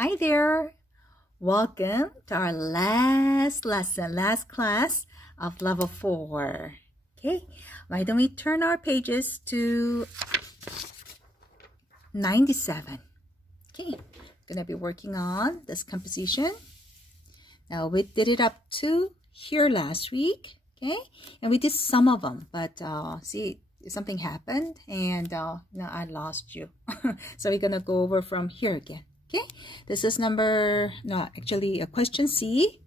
Hi there. Welcome to our last lesson, last class of level 4. Okay, why don't we turn our pages to 97. Okay, gonna be working on this composition. Now we did it up to here last week, okay, and we did some of them, but see, something happened and I lost you. So we're gonna go over from here again. Okay, this is question C.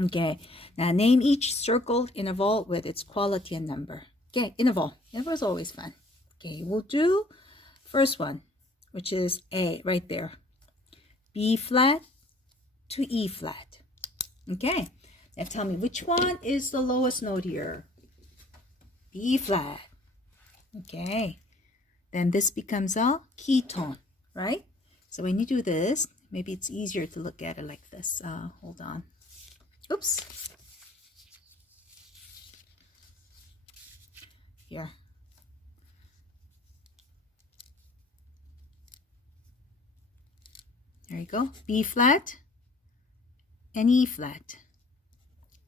Okay, now name each circled interval with its quality and number. Okay, interval is always fun. Okay, we'll do first one, which is A right there. B flat to E flat. Okay, now tell me which one is the lowest note here. B flat. Okay, then this becomes a key tone, right? So when you do this, maybe it's easier to look at it like this. Hold on. Oops. Here. There you go. B flat and E flat.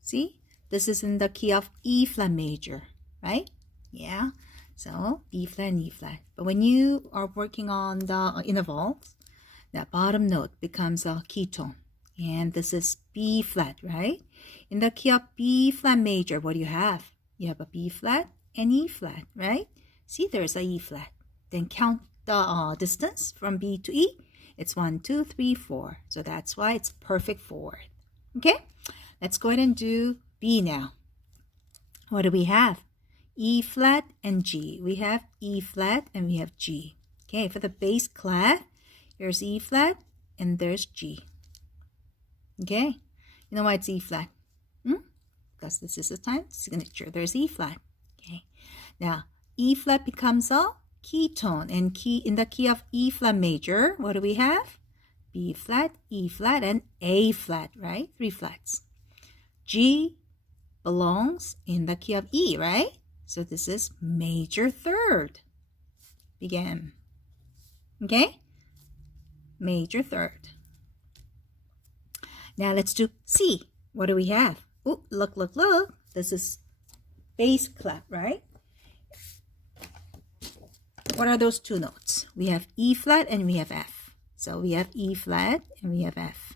See? This is in the key of E flat major, right? Yeah. So B flat and E flat. But when you are working on the intervals, that bottom note becomes a key tone. And this is B flat, right? In the key of B flat major, what do you have? You have a B flat and E flat, right? See, there's a E flat. Then count the distance from B to E. It's 1, 2, 3, 4. So that's why it's perfect forward. Okay? Let's go ahead and do B now. What do we have? E flat and G. We have E flat and we have G. Okay, for the bass clef, here's E flat and there's G. Okay, you know why it's E flat? Because this is the time signature. There's E flat. Okay, now E flat becomes a key tone, and in the key of E flat major, what do we have? B flat, E flat, and A flat, right? 3 flats. G belongs in the key of E, right? So this is major third. Begin. Okay? Major third. Now let's do C. What do we have? Oh, look. This is bass clef, right? What are those two notes? We have E flat and we have F. So we have E flat and we have F.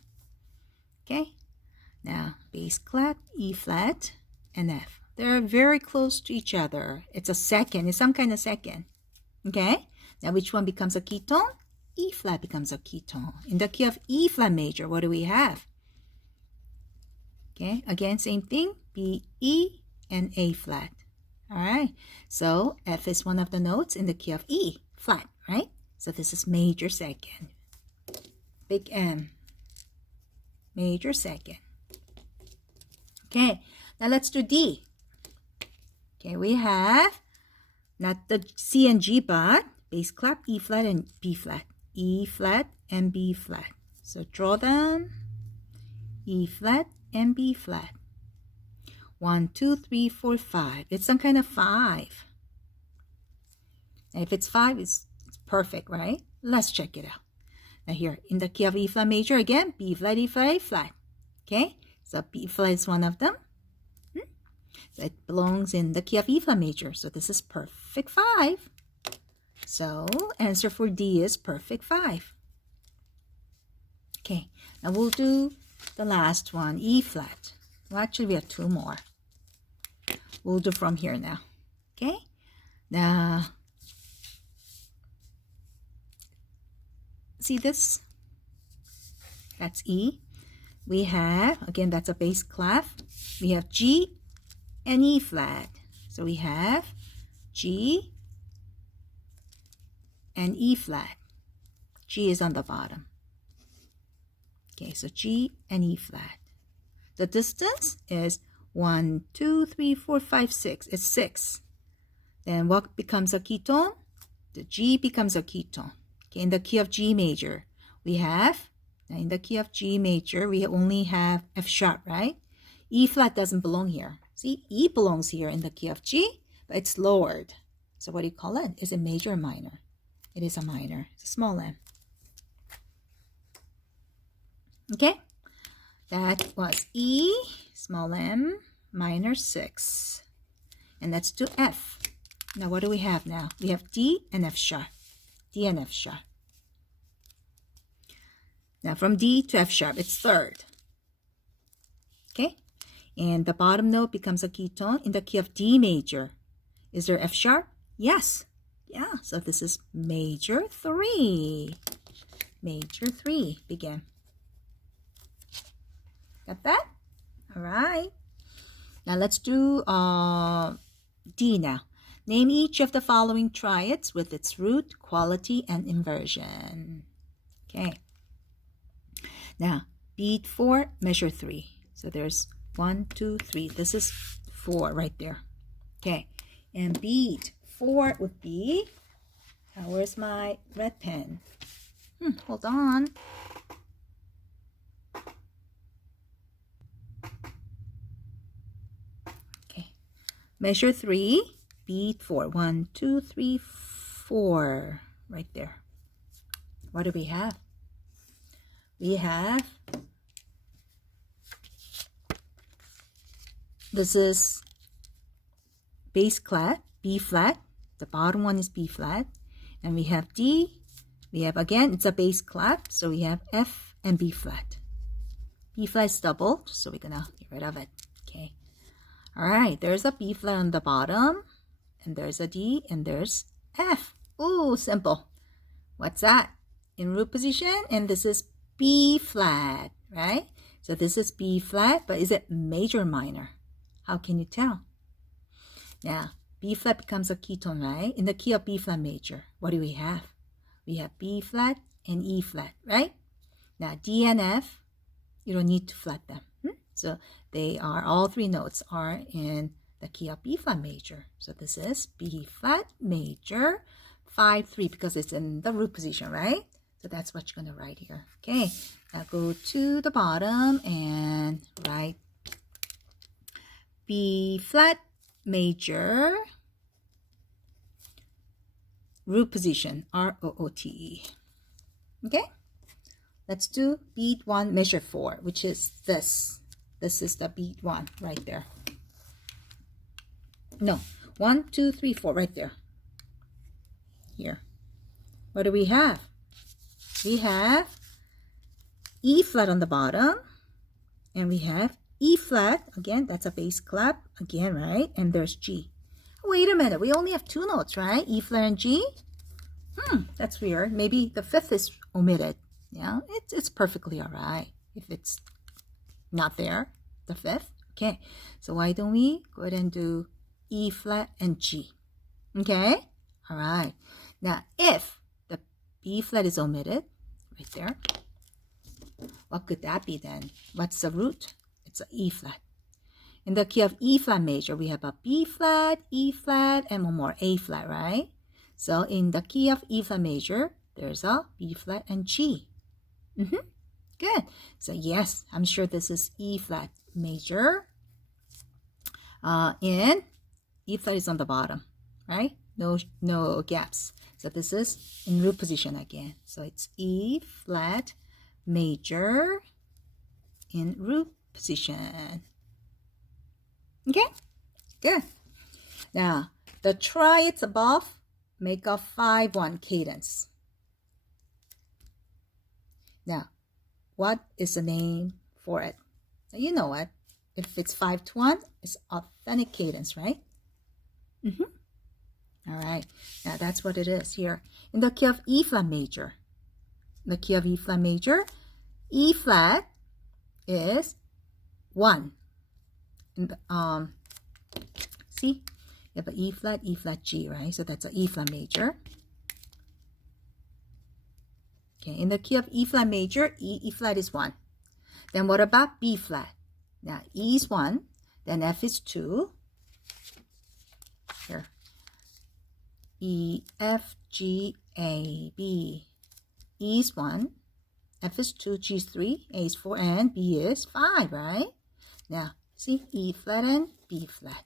Okay? Now, bass clef, E flat, and F. They're very close to each other. It's a second. It's some kind of second. Okay? Now, which one becomes a key tone? E flat becomes a key tone. In the key of E flat major, what do we have? Okay, again, same thing. B, E, and A flat. All right. So F is one of the notes in the key of E flat, right? So this is major second. Big M. Major second. Okay, now let's do D. Okay, we have not the C and G, but bass clef, E flat and B flat. E flat and B flat. So draw them. E flat and B flat. 1, 2, 3, 4, 5. It's some kind of 5. And if it's 5, it's perfect, right? Let's check it out. Now here, in the key of E flat major, again, B flat, E flat, A flat. Okay, so B flat is one of them. So it belongs in the key of E flat major. So this is perfect 5. So answer for D is perfect 5. Okay, now we'll do the last one, E flat. Well, actually, we have 2 more. We'll do from here now. Okay, now see this? That's E. We have, again, that's a bass clef. We have G and E flat. So we have G and E flat. G is on the bottom. Okay, so G and E flat. The distance is 1, 2, 3, 4, 5, 6. It's 6. Then what becomes a key tone? The G becomes a key tone. Okay, in the key of G major, we have, in the key of G major, we only have F sharp, right? E flat doesn't belong here. See, E belongs here in the key of G, but it's lowered. So what do you call it? Is it major or minor? It is a minor. It's a small M. Okay, that was E, small m, minor 6. And let's do F. Now what do we have now? We have D and F sharp. D and F sharp. Now from D to F sharp, it's third. Okay? And the bottom note becomes a key tone in the key of D major. Is there F sharp? Yes. Yeah, so this is major 3. Major 3. Begin. Got that? All right. Now let's do D now. Name each of the following triads with its root, quality, and inversion. Okay. Now, beat 4, measure 3. So there's 1, 2, 3. This is 4 right there. Okay. And beat 4 would be, where's my red pen? Hold on. Okay. Measure 3. Beat 4. 1, 2, 3, 4. Right there. What do we have? We have, this is bass clef, B flat. The bottom one is B flat. And we have D. We have, again, it's a bass clef. So we have F and B flat. B flat is doubled, so we're going to get rid of it. Okay. All right. There's a B flat on the bottom. And there's a D, and there's F. Ooh, simple. What's that? In root position, and this is B flat, right? So this is B flat, but is it major or minor? How can you tell? Now, B flat becomes a key tone, right? In the key of B flat major, what do we have? We have B flat and E flat, right? Now, D and F, you don't need to flat them. So they are, all 3 notes are in the key of B flat major. So this is B flat major 5, 3 because it's in the root position, right? So that's what you're going to write here. Okay, now go to the bottom and write B flat major root position, R-O-O-T-E. Okay, let's do beat 1, measure 4, which is this. This is the beat 1 right there. No, 1, 2, 3, 4, right there. Here. What do we have? We have E flat on the bottom. And we have E flat. Again, that's a bass clef. Again, right? And there's G. Wait a minute. We only have 2 notes, right? E flat and G. That's weird. Maybe the 5th is omitted. Yeah, it's perfectly all right if it's not there, the 5th. Okay, so why don't we go ahead and do E flat and G. Okay, all right. Now, if the B flat is omitted, right there, what could that be then? What's the root? It's an E flat. In the key of E flat major, we have a B flat, E flat, and one more A flat, right? So in the key of E flat major, there's a B flat and G. Good. So yes, I'm sure this is E flat major. And E flat is on the bottom, right? No gaps. So this is in root position again. So it's E flat major in root position. Okay, good. Now, the triads above make a 5-1 cadence. Now, what is the name for it? Now, you know what? If it's 5-1, it's authentic cadence, right? All right. Now, that's what it is here. In the key of E flat major, in the key of E flat major, E flat is 1. In the, see? You have an E flat, G, right? So that's an E flat major. Okay, in the key of E flat major, E flat is 1. Then what about B flat? Now, E is 1, then F is 2. Here. E, F, G, A, B. E is 1, F is 2, G is 3, A is 4, and B is 5, right? Now, see, E flat and B flat.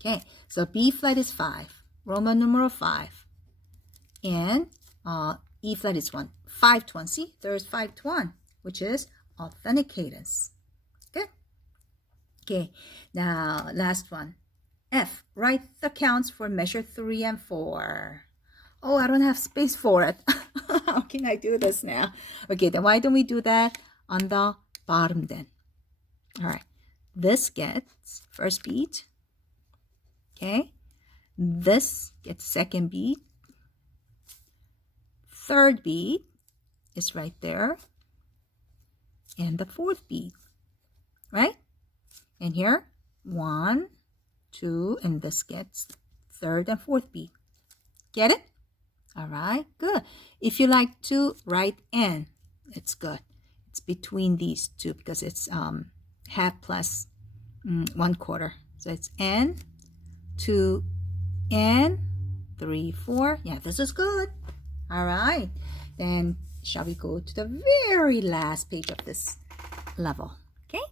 Okay, so B flat is 5, Roman numeral 5. And E flat is 1. 5 to 1. See, there's 5 to 1. which is authenticators. Good. Okay, now last one. F, write the counts for measure 3 and 4. Oh, I don't have space for it. How can I do this now? Okay, then why don't we do that on the bottom then? All right, this gets first beat. Okay, this gets second beat. Third beat is right there. And the fourth beat, right? And here, 1, 2, and this gets third and fourth beat. Get it? All right, good. If you like to write N, it's good. It's between these two because it's half plus 1/4. So it's N, 2, N, 3, 4. Yeah, this is good. All right. Then shall we go to the very last page of this level? Okay.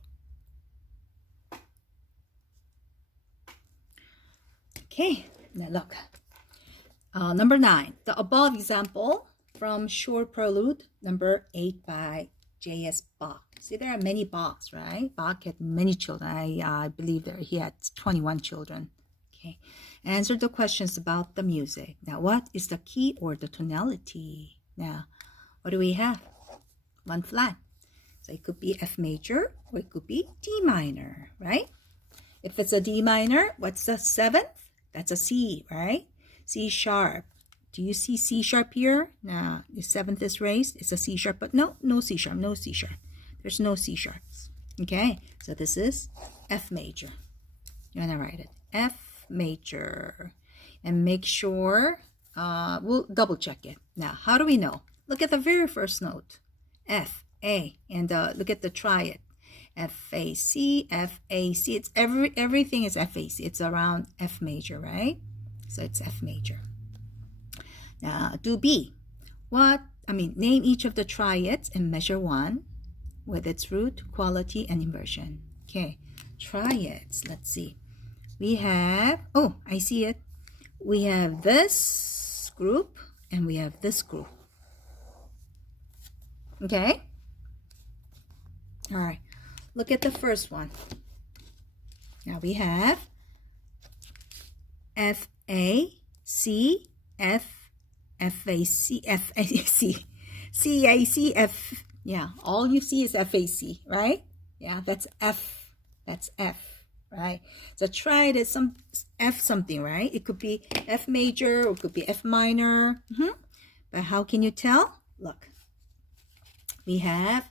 Okay, now look. Number 9, the above example from Short Prelude number 8 by J.S. Bach. See, there are many Bachs, right? Bach had many children. I believe that he had 21 children. Okay, answer the questions about the music. Now, what is the key or the tonality? Now, what do we have? 1 flat. So it could be F major or it could be D minor, right? If it's a D minor, what's the 7th? That's a C, right? C sharp. Do you see C sharp here? Now, the 7th is raised. It's a C sharp, but no C sharp, no C sharp. There's no C sharps. Okay, so this is F major. You want to write it. F major. And make sure, we'll double check it. Now, how do we know? Look at the very first note. F, A, and look at the triad. F, A, C, F, A, C. It's everything is F, A, C. It's around F major, right? So it's F major. Now do B. Name each of the triads in measure 1 with its root, quality, and inversion. Okay, triads. Let's see. We have, oh, I see it. We have this group and we have this group. Okay? All right. Look at the first one. Now we have F, A, C, F, F, A, C, F, A, C, C, A, C, F. Yeah, all you see is F, A, C, right? Yeah, that's F. That's F, right? So try it as some F something, right? It could be F major or it could be F minor. But how can you tell? Look, we have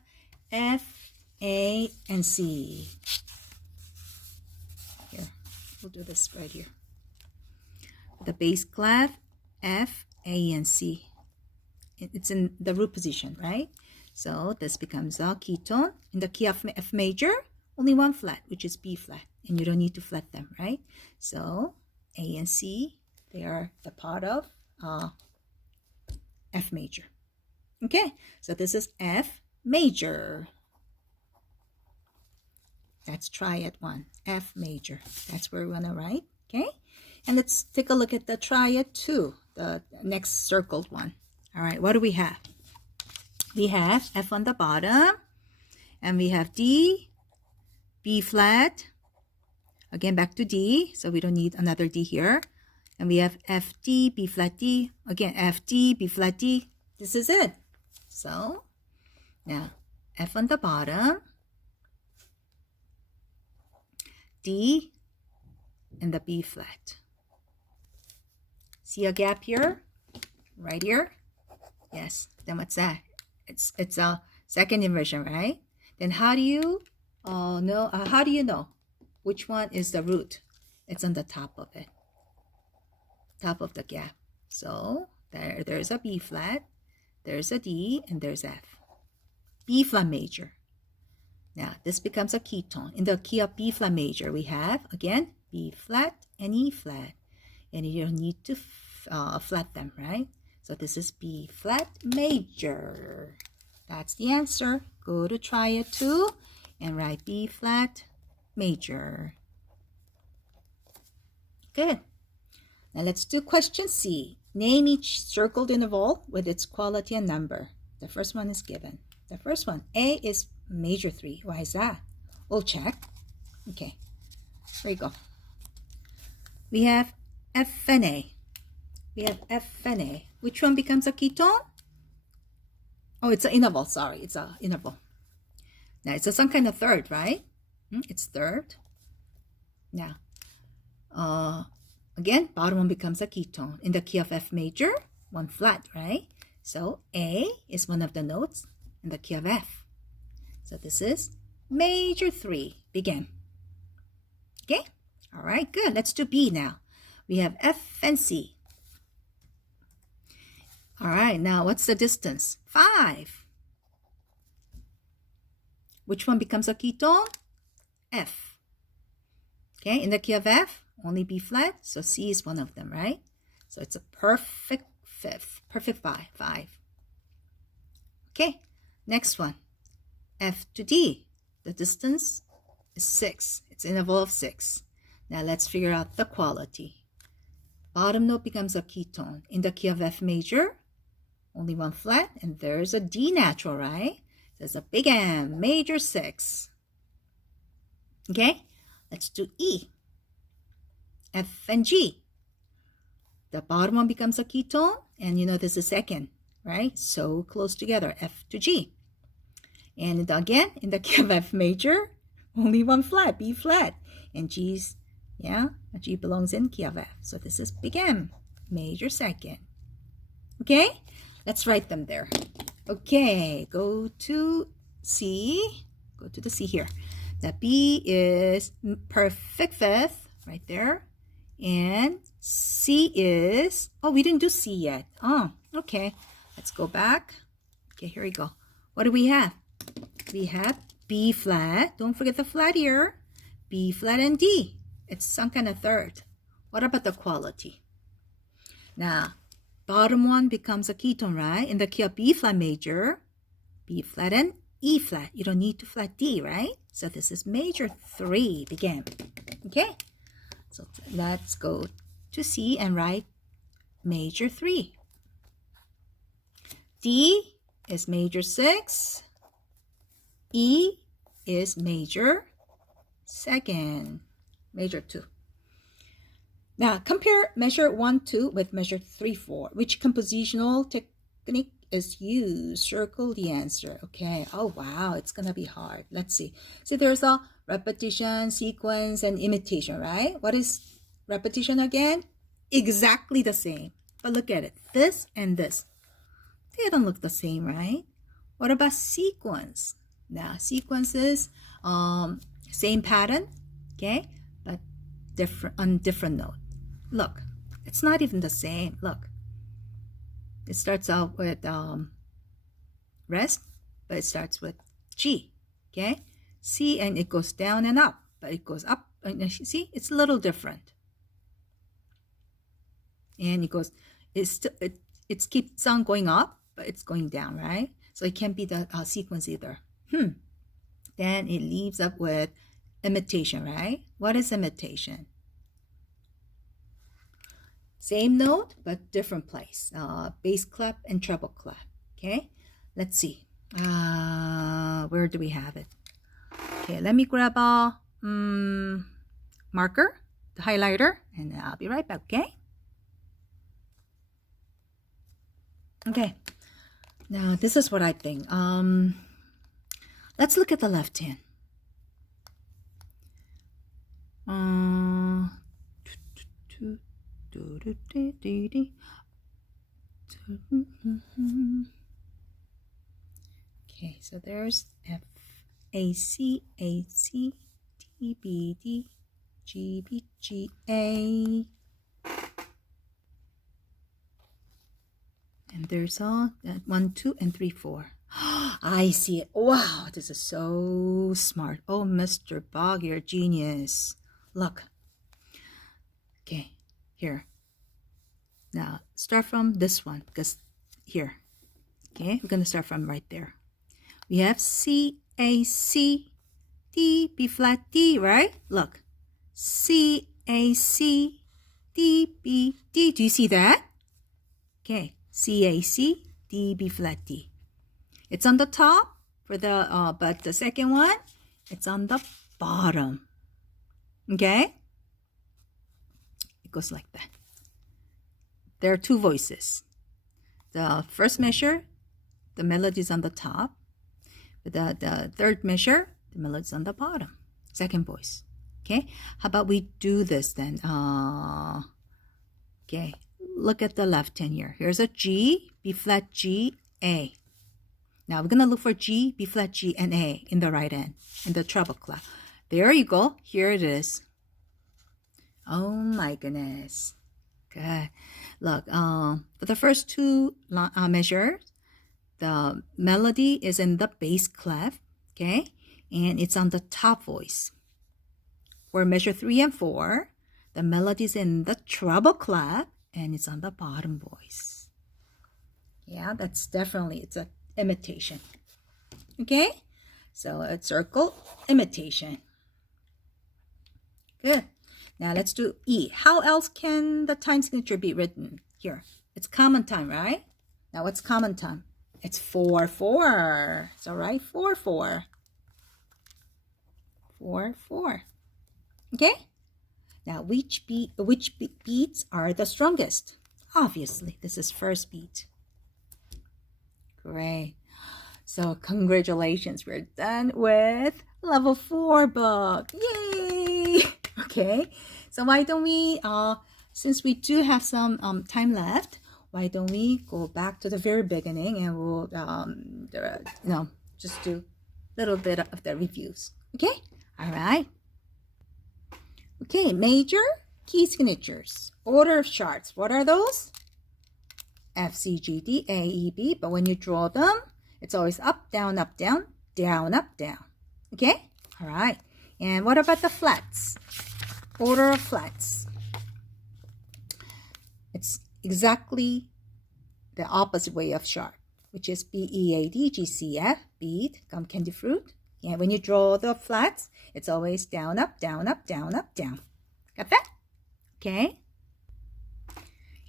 F, A, and C. Here, we'll do this right here. The bass clef, F, A, and C. It's in the root position, right? So this becomes a key tone. In the key of F major, only 1 flat, which is B flat. And you don't need to flat them, right? So A and C, they are the part of F major. Okay, so this is F major. That's triad 1, F major. That's where we want to write, okay? And let's take a look at the triad 2, the next circled one. All right, what do we have? We have F on the bottom, and we have D, B flat, again back to D, so we don't need another D here. And we have F, D, B flat, D, again F, D, B flat, D. This is it. So now F on the bottom, D, and the B flat. See a gap here? Right here? Yes. Then what's that? It's a second inversion, right? Then how do you know which one is the root? It's on the top of it. Top of the gap. So there's a B flat, there's a D, and there's F. B flat major. Now this becomes a key tone. In the key of B flat major, we have again B flat and E flat, and you don't need to flat them, right? So this is B flat major. That's the answer. Go to triad 2 and write B flat major. Good. Now let's do question C. Name each circled interval with its quality and number. The first one is given. The first one, A is major 3. Why is that? We'll check. Okay, here you go. We have F and A. We have F and A. Which one becomes a ketone? Oh, it's an interval. Sorry, it's an interval. Now, it's some kind of third, right? It's third. Now, again, bottom one becomes a ketone. In the key of F major, 1 flat, right? So, A is one of the notes in the key of F. So, this is major 3. Begin. Okay? All right, good. Let's do B now. We have F and C. All right, now what's the distance? 5. Which one becomes a ketone? F. Okay, in the key of F, only B flat, so C is one of them, right? So it's a perfect fifth, perfect 5. Okay, next one. F to D. The distance is 6. It's an interval of 6. Now let's figure out the quality. Bottom note becomes a ketone. In the key of F major, only 1 flat, and there's a D natural, right? There's a big M, major 6. Okay, let's do E. F and G. The bottom one becomes a ketone, and you know this is second, right? So close together, F to G. And again, in the key of F major, only 1 flat, B flat. And G's, yeah, G belongs in key of F. So this is big M, major second. Okay, let's write them there. Okay, go to C. Go to the C here. The B is perfect fifth, right there. And C is, oh, we didn't do C yet. Oh, okay. Let's go back. Okay, here we go. What do we have? We have B flat. Don't forget the flat here. B flat and D. It's some kind of third. What about the quality? Now, bottom one becomes a ketone, right? In the key of B flat major, B flat and E flat. You don't need to flat D, right? So this is major 3. Begin. Okay? So let's go to C and write major 3. D is major 6. E is major 2nd. Major 2. Now, compare measure 1, 2 with measure 3, 4. Which compositional technique is used? Circle the answer. Okay. Oh, wow. It's going to be hard. Let's see. So there's a repetition, sequence, and imitation, right? What is repetition again? Exactly the same. But look at it. This and this. They don't look the same, right? What about sequence? Now, sequence is same pattern, okay? But different note. Look, it's not even the same. Look, it starts out with rest, but it starts with G, okay? C, and it goes down and up, but it goes up. And see, it's a little different. And it goes, it keeps on going up, but it's going down, right? So it can't be the sequence either. Then it leaves up with imitation, right? What is imitation? Same note, but different place. Bass clef and treble clef. Okay, let's see. Where do we have it? Okay, let me grab a marker, the highlighter, and I'll be right back, okay? Okay, now this is what I think. Let's look at the left hand. Okay, so there's F, A, C, D, B, D, G, B, G, A. And there's all 1, 2, and 3, 4. I see it. Wow, this is so smart. Oh, Mr. Bog, you're a genius. Look. Okay, here. Now, start from this one, because here. Okay, we're going to start from right there. We have C, A, C, D, B flat, D, right? Look. C, A, C, D, B, D. Do you see that? Okay, C, A, C, D, B flat, D. It's on the top for the but the second one, it's on the bottom. Okay? It goes like that. There are two voices. The first measure, the melody is on the top. The third measure, the melody is on the bottom. Second voice. Okay? How about we do this then? Okay. Look at the left hand here. Here's a G, B flat, G, A. Now we're going to look for G, B flat, G, and A in the right hand, in the treble clef. There you go. Here it is. Oh my goodness. Good. Look, for the first two measures, the melody is in the bass clef, okay? And it's on the top voice. For measure 3 and 4, the melody is in the treble clef, and it's on the bottom voice. Yeah, that's definitely, it's an imitation. Okay? So a circle imitation. Good. Now let's do E. How else can the time signature be written? Here, it's common time, right? Now what's common time? It's 4/4. It's all right, 4/4. 4/4. Okay? Now which beats are the strongest? Obviously, this is first beat. Great. So congratulations, we're done with level 4 book. Yay! Okay, so why don't we, since we do have some time left, why don't we go back to the very beginning and we'll, just do a little bit of the reviews. Okay, all right. Okay, major key signatures. Order of sharps. What are those? F, C, G, D, A, E, B. But when you draw them, it's always up, down, down, up, down. Okay? All right. And what about the flats? Order of flats. It's exactly the opposite way of sharp, which is B, E, A, D, G, C, F, bead, gum, candy, fruit. And when you draw the flats, it's always down, up, down, down. Got that? Okay.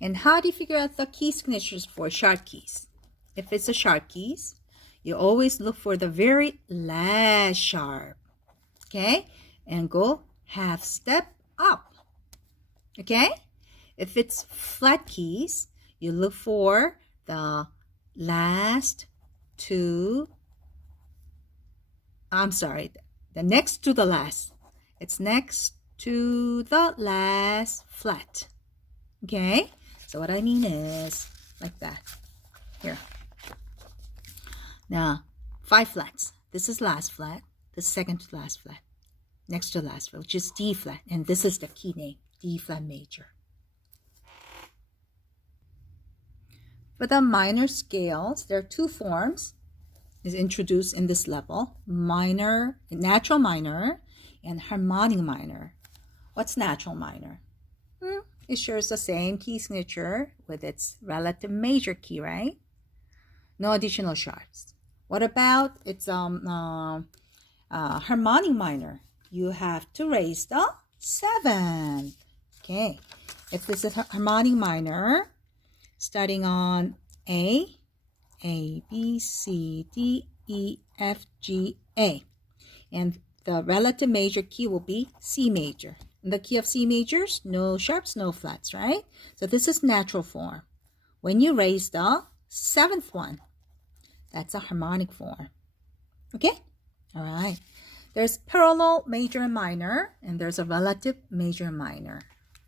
And how do you figure out the key signatures for sharp keys? If it's a sharp keys, you always look for the very last sharp. Okay? And go half step up. Okay? If it's flat keys, you look for the last two. The next to the last. It's next to the last flat. Okay? So what I mean is like that. Here. Now, 5 flats. This is last flat. This is second to last flat. Next to last flat, which is D flat. And this is the key name, D flat major. For the minor scales, there are 2 forms is introduced in this level: minor, natural minor, and harmonic minor. What's natural minor? It shares the same key signature with its relative major key, right? No additional sharps. What about its harmonic minor? You have to raise the 7th. Okay, if this is harmonic minor, starting on A, B, C, D, E, F, G, A. And the relative major key will be C major. In the key of C majors, no sharps, no flats, right? So this is natural form. When you raise the 7th one, that's a harmonic form. Okay? All right. There's parallel major and minor, and there's a relative major and minor.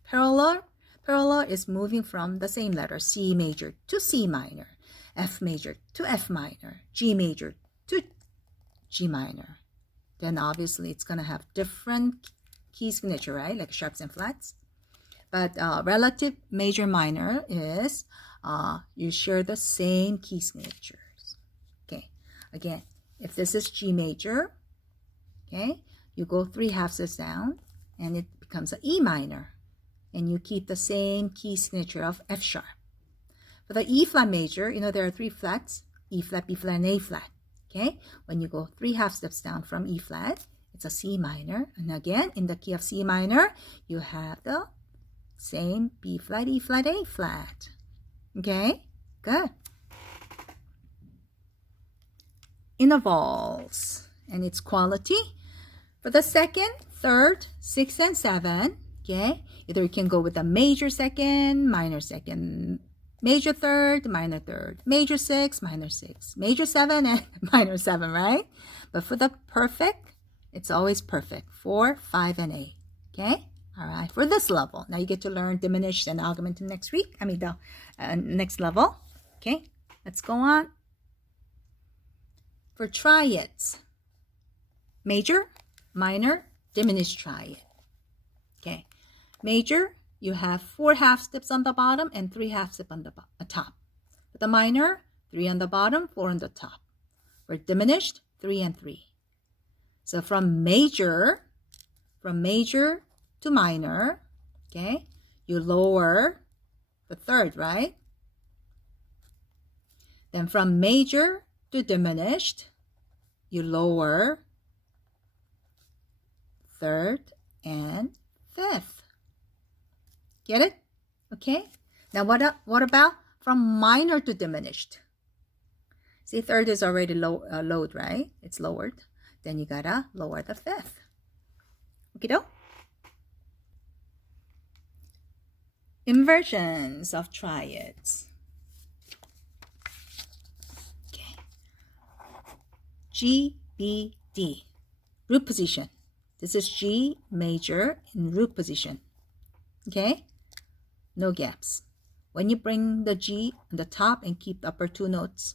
Parallel is moving from the same letter, C major to C minor, F major to F minor, G major to G minor. Then obviously it's going to have different key signature, right? Like sharps and flats. But relative major minor is you share the same key signatures. Okay. Again, if this is G major, okay, you go 3 half steps down and it becomes an E minor. And you keep the same key signature of F sharp. For the E flat major, there are 3 flats: E flat, B flat, and A flat. Okay, when you go 3 half steps down from E flat, it's a C minor. And again, in the key of C minor, you have the same B flat, E flat, A flat. Okay, good. intervals and its quality. For the second, third, 6, and 7, okay, either you can go with a major second, minor second, major third, minor third, major 6, minor 6, major 7, and minor 7, right? But for the perfect, it's always perfect, 4, 5, and 8, okay? All right, for this level. Now you get to learn diminished and augmented next week. The next level, okay? Let's go on. For triads, major, minor, diminished triad. Okay, major, you have 4 half steps on the bottom and 3 half steps on the top. For the minor, 3 on the bottom, 4 on the top. For diminished, 3 and 3. So from major to minor, okay, you lower the third, right? Then from major to diminished, you lower third and fifth. Get it? Okay. Now what about from minor to diminished? See, third is already lowered, right? It's lowered. Then you gotta lower the fifth. Okay, inversions of triads. Okay. G, B, D. Root position. This is G major in root position. Okay? No gaps. When you bring the G on the top and keep the upper 2 notes,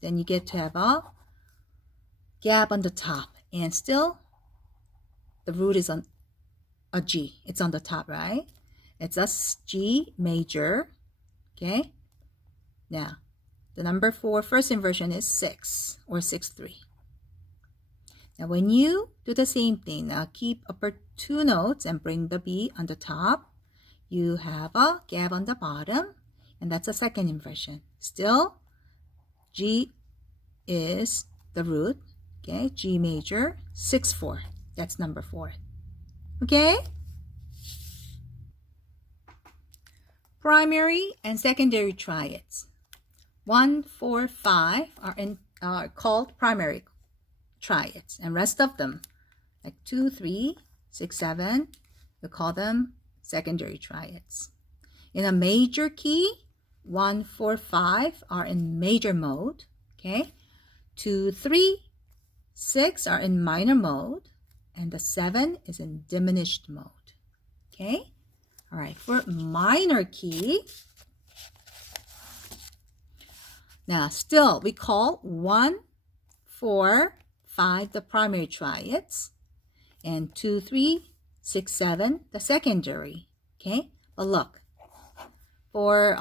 then you get to have a gap on the top. And still, the root is on a G. It's on the top, right? It's a G major. Okay? Now, the number 4 first inversion is 6 or 6-3. Now, when you do the same thing, now keep upper 2 notes and bring the B on the top, you have a gap on the bottom, and that's a second inversion. Still, G is the root, okay? G major, 6-4. That's number 4. Okay? Primary and secondary triads. 1, 4, 5 are called primary triads, and rest of them, like 2, 3, 6, 7, you call them secondary triads. In a major key, 1, 4, 5 are in major mode, okay? 2, 3, 6 are in minor mode, and the 7 is in diminished mode, okay? All right, for minor key, now still we call 1, 4, 5 the primary triads, and 2, 3, 6, 7 the secondary, okay? But look, for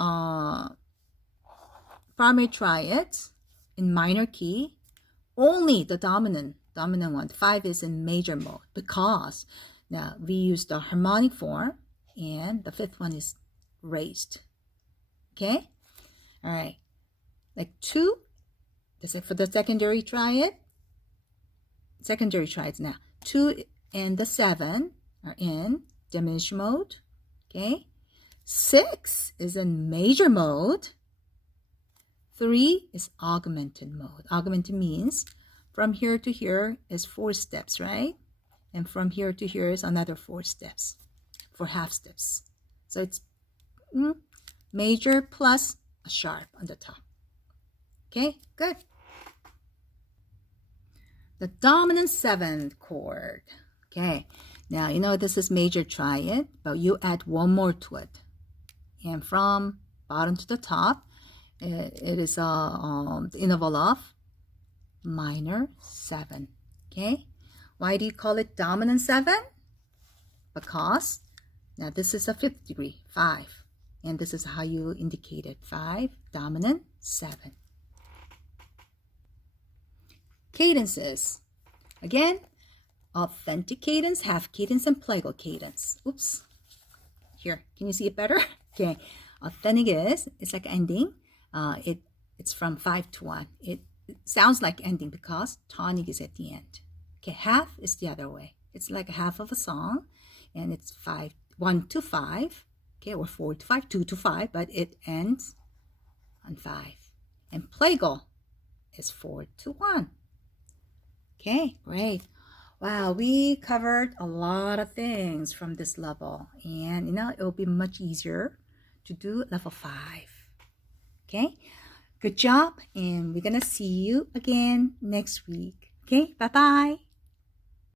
primary triads in minor key, only the dominant one, 5 is in major mode, because now we use the harmonic form and the 5th one is raised, okay? All right, like 2, for the secondary triads now, 2 and the 7 are in diminished mode, okay? 6 is in major mode. 3 is augmented mode. Augmented means from here to here is 4 steps, right? And from here to here is another 4 steps, 4 half steps. So it's major plus a sharp on the top. Okay, good. The dominant 7th chord. Okay, now you know this is major triad, but you add one more to it. And from bottom to the top, it is the interval of minor 7. Okay, why do you call it dominant 7? Because now this is a 5th degree, 5. And this is how you indicate it, 5, dominant 7. Cadences. Again, authentic cadence, half cadence, and plagal cadence. Oops. Here, can you see it better? Okay. Authentic it's like ending. It's from 5 to 1. It sounds like ending because tonic is at the end. Okay, half is the other way. It's like half of a song, and it's 1 to 5, okay, or 4 to 5, 2 to 5, but it ends on 5. And plagal is 4 to 1. Okay, great. Wow, we covered a lot of things from this level, and it will be much easier to do level 5. Okay, good job, and we're gonna see you again next week. Okay, bye-bye.